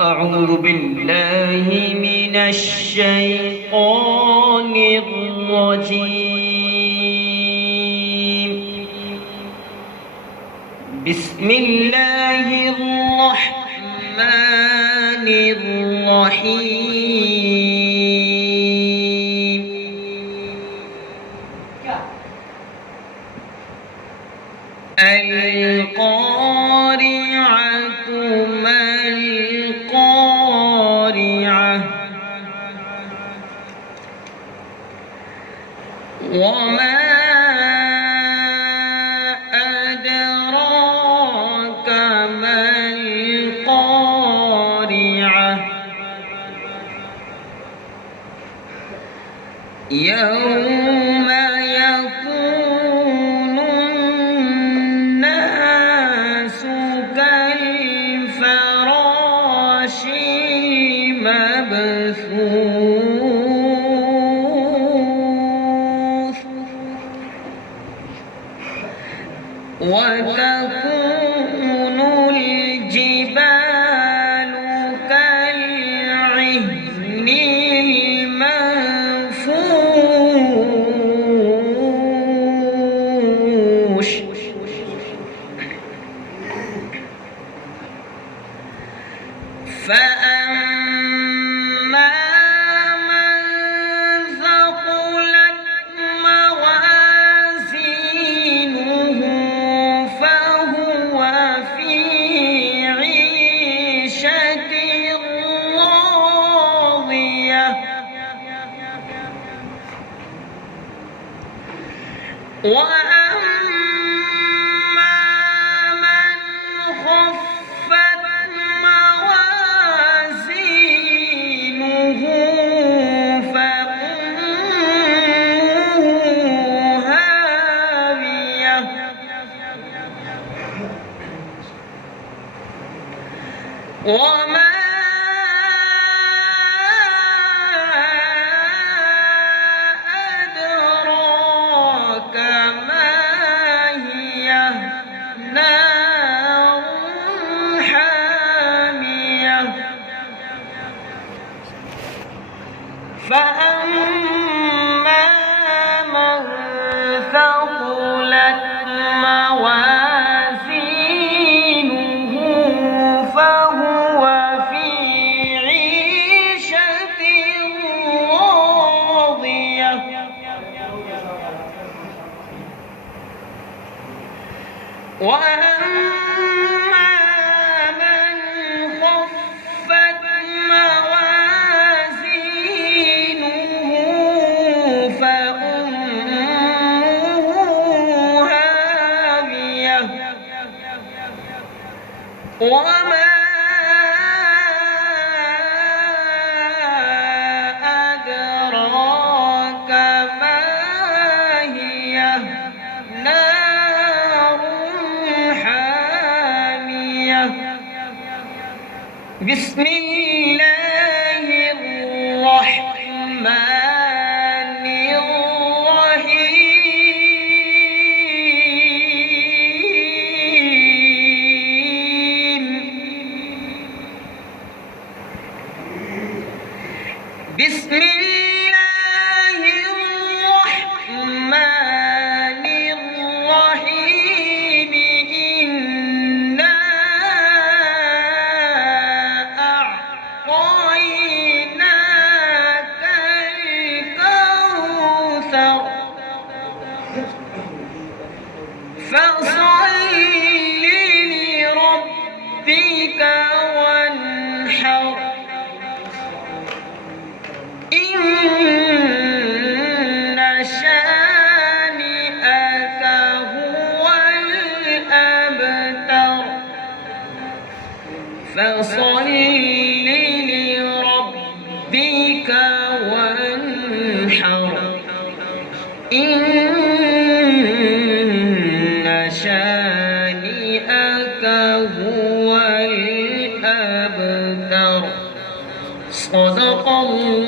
أعوذ بالله من الشيطان الرجيم. بسم الله الرحمن الرحيم. القارعة ما القارعة وما أدراك ما القارعة يوم يكون الناس كالفراش المبثوث وتكون الجبال كالعهن المنفوش فأما من ثقلت موازينه فهو في عيشة راضية وأما من خفت موازينه فأمه هاوية وما أدراك ما هي نار حامية فأما من ثقلت موازينه فهو في عيشة راضية وأما من خفت موازينه فأمه هاوية وما أدراك ما هي نار حامية بسم الله الرحمن الرحيم. بسم الله الرحمن الرحيم. إنا أعطيناك الكوثر فصل لربك وانحر إن شانئك هو الأبتر فصل لربك وانحر إن شانئك هو الأبتر. صدق الله.